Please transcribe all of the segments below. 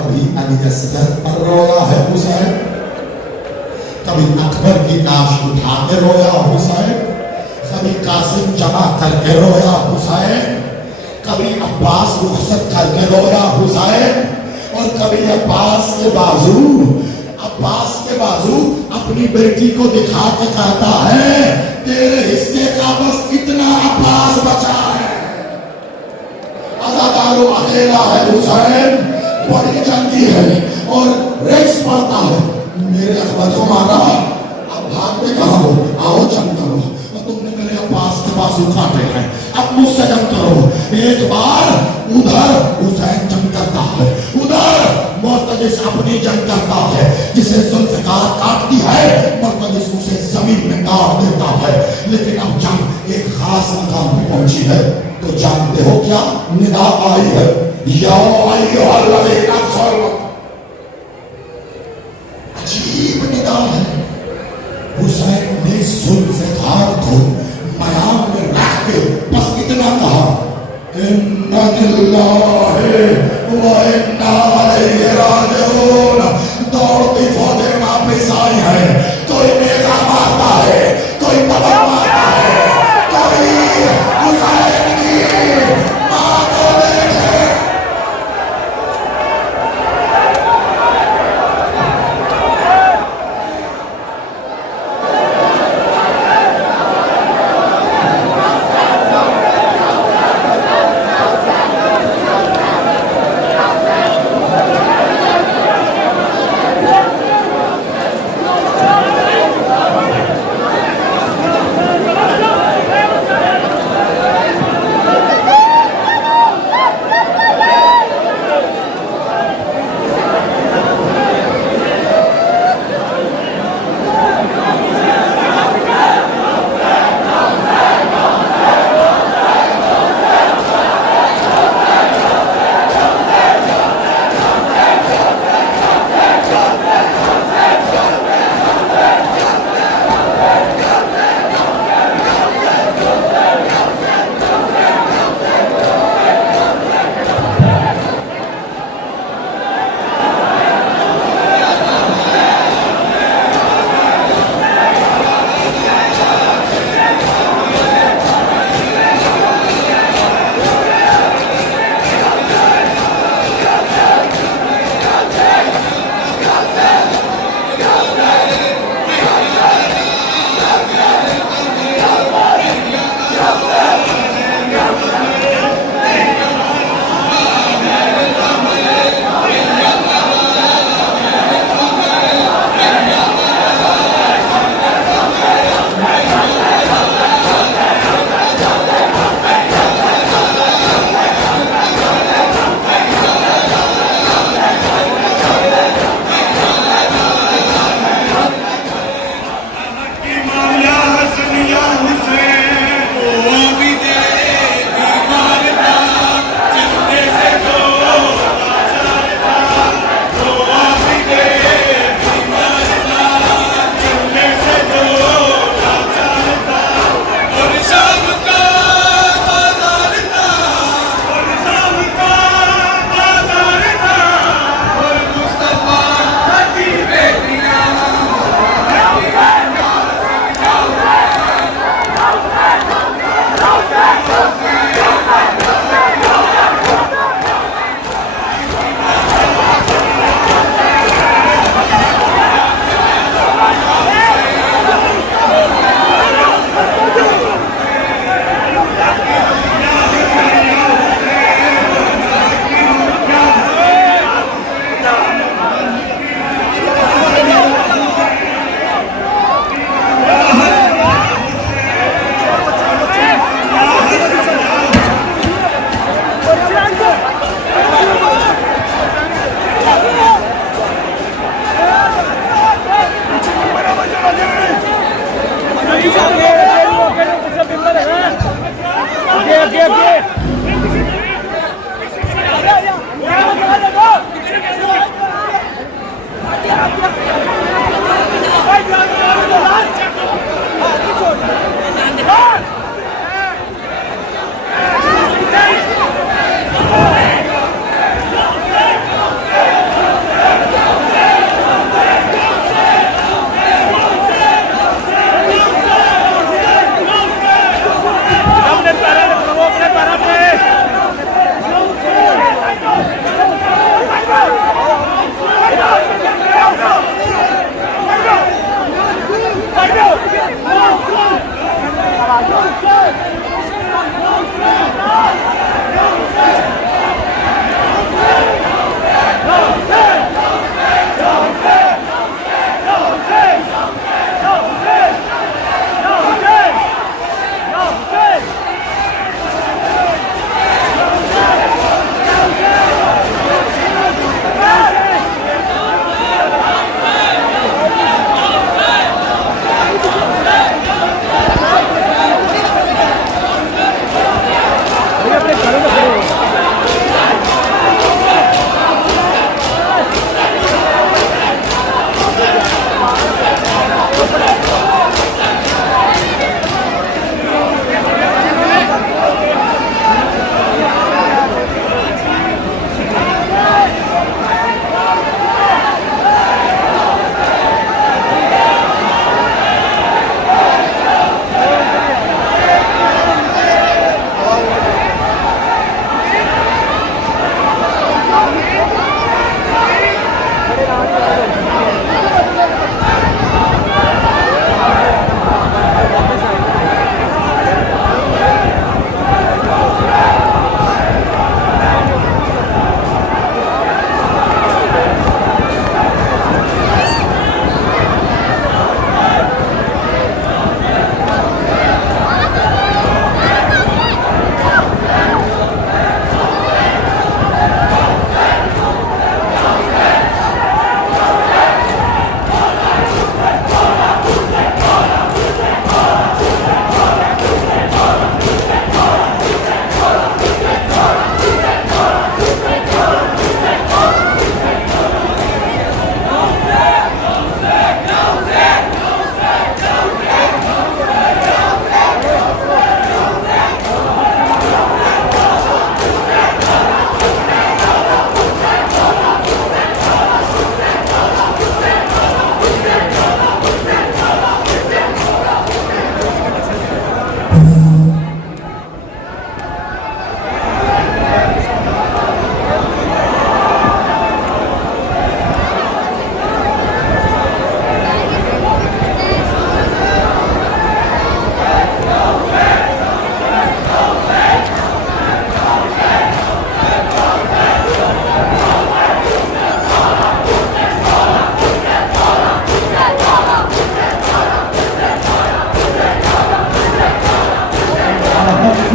कभी अली असगर पर रोया है हुसैन, कभी अकबर की लाश उठा के रोया हुसैन, कभी कासिम जमा करके रोया हुसैन, कभी अब्बास रुखसत करके रोया हुसैन, और कभी अब्बास के बाजू अपनी बेटी को दिखा के कहता है तेरे हिस्से का बस इतना अब्बास बचा है। अजादारो अकेला है हुसैन, बड़ी जंगी है और रेस पड़ता है। मेरे अकबर को मारा, अब भागते कहाँ हो, आओ जंग करो। और तुमने मेरे अब्बास के बाजू काटे हैं, अब मुझसे जंग करो। एक बार उधर हुसैन जंग करता है, उधर मुर्तजिस अपनी जंग करता है, जिसे जुल्फ़िकार काटती है मुर्तजिस उसे जमीन में गाड़ देता है। लेकिन अब जंग एक खास मकाम पर पहुंची है, तो जानते हो क्या निदा आई है, या अय्युहल्लज़ीना आमनू। अजीब निदा है। हुसैन ने जुल्फ़िकार को मयान में रख के बस इतना कहा, इन्ना लिल्लाहि व इन्ना इलैहि राजिऊन। दौड़ती फौजें वापस आई है, कोई नेज़ा मारता है, कोई तलवार मारता है, कोई हुसैन की मां को देखे।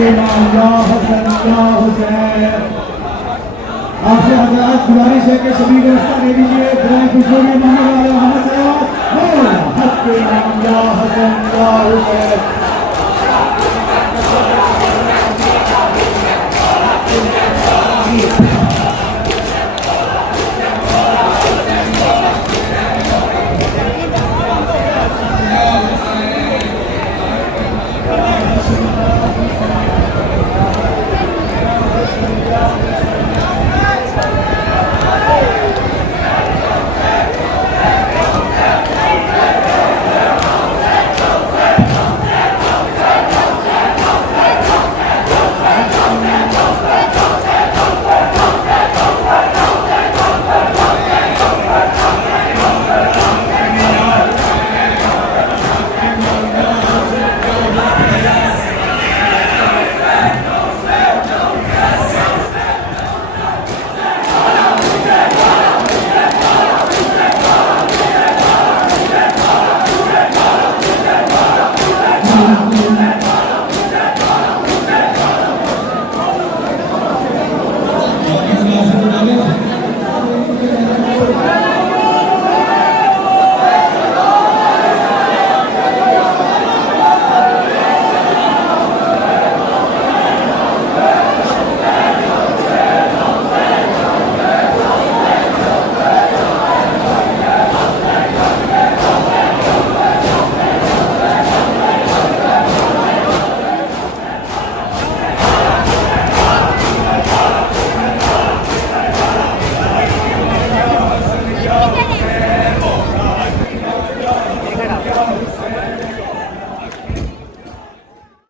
के नाम या हसन या हुसैन। आपसे हजरात गुजारिश है कि सभी को रास्ता दे दीजिए। खुदाई खुशबू मोहम्मद सल्लल्लाहु अलैहि वसल्लम, हक के नाम या हसन या हुसैन।